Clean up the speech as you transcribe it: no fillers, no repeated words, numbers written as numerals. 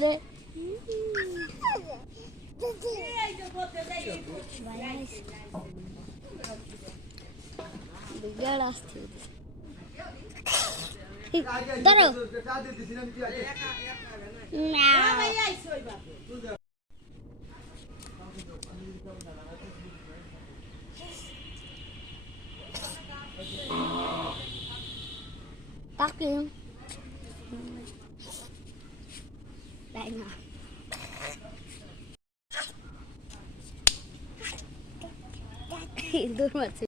রে বিজ্ঞান আসছে ধরো তাকে তাই না দূর মারছে